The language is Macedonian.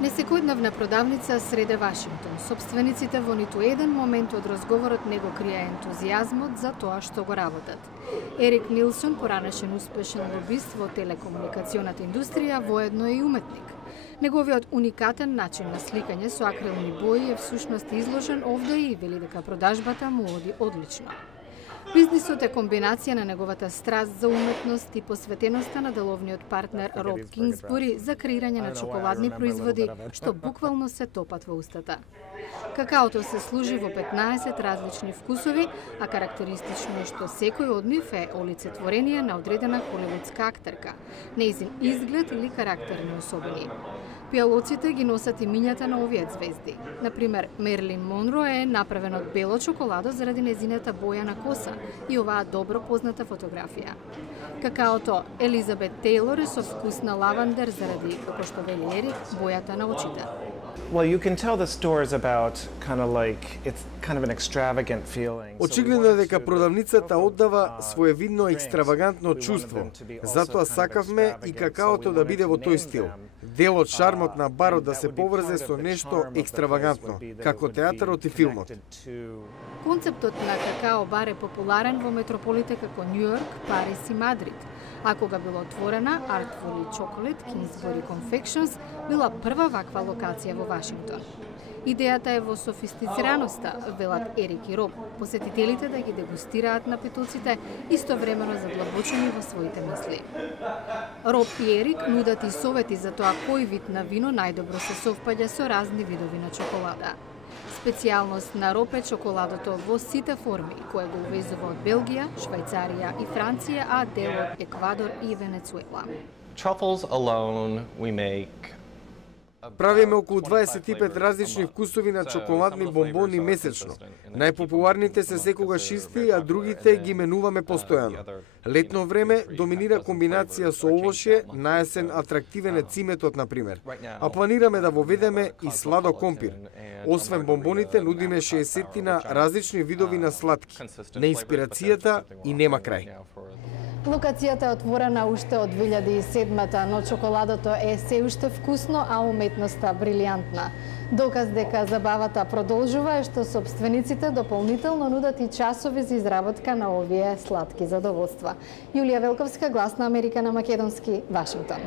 Несекојдневна продавница среде Вашингтон. Собствениците во ниту еден момент од разговорот не го крија ентузијазмот за тоа што го работат. Ерик Нилсон, поранешен успешен лобист во телекомуникационата индустрија, воедно е и уметник. Неговиот уникатен начин на сликање со акрилни бои е всушност изложен овде и вели дека продажбата му оди одлично. Бизнисот е комбинација на неговата страст за уметност и посветеноста на деловниот партнер Роб Кингсбури за креирање на чоколадни производи што буквално се топат во устата. Какаото се служи во 15 различни вкусови, а карактеристично е што секој од нив е олицетворение на одредена холивудска актерка, нејзин изглед или карактерни особини. Пијалоците ги носат имињата на овие звезди. Например, Мерлин Монро е направен од бело чоколадо заради незината боја на коса и оваа добро позната фотографија. Какаото Елизабет Тейлор е со вкус на лавандер заради, како што вели Ерик, бојата на очите. Well, you can tell the store is about it's kind of an extravagant feeling. Очигледно е дека продавницата оддава своевидно екстравагантно чувство. Затоа сакавме и какаото да биде во тој стил. Дел од шармот на барот да се поврзе со нешто екстравагантно, како театарот и филмот. Концептот на какао бар е популарен во метрополите како Њујорк, Париз и Мадрид. А кога била отворена, Artfully Chocolate Kingsbury Confections била прва ваква локација во Вашингтон. Идејата е во софистицираноста, велат Ерик и Роб, посетителите да ги дегустираат напитоците истовремено задлабочени во своите мисли. Роб и Ерик нудат и совети за тоа кој вид на вино најдобро се совпаѓа со разни видови на чоколада. Специјалност на Роб е чоколадото во сите форми, кое го увезува од Белгија, Швајцарија и Франција, а дел од Еквадор и Венецуела. Truffles alone we make. Правиме околу 25 различни вкусови на чоколадни бомбони месечно. Најпопуларните се секогаш исти, а другите ги менуваме постојано. Летно време доминира комбинација со овошје, наесен атрактивен е циметот, например. А планираме да воведеме и сладо компир. Освен бомбоните, нудиме 60-тина различни видови на сладки. На инспирацијата и нема крај. Локацијата е отворена уште од 2007-та, но чоколадото е се уште вкусно, а уметноста брилијантна. Доказ дека забавата продолжува е што собствениците дополнително нудат и часови за изработка на овие сладки задоволства. Јулија Велковска, Глас на Америка на македонски, Вашингтон.